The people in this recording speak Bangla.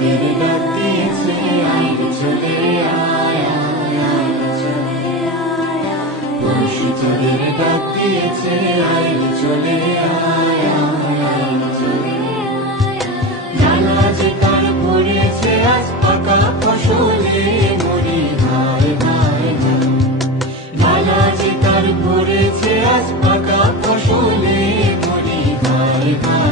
তোদের ডাক দিয়েছে আয় রে চলে আয় পরশু তোদের ডাক দিয়েছে আয় রে চলে আয় জ্বালা যে তার পড়েছে আজ পাকা ফসলে মরি হায় হায় হায় জ্বালা যে তার পড়েছে আজ পাকা ফসলে মরি হায় হায়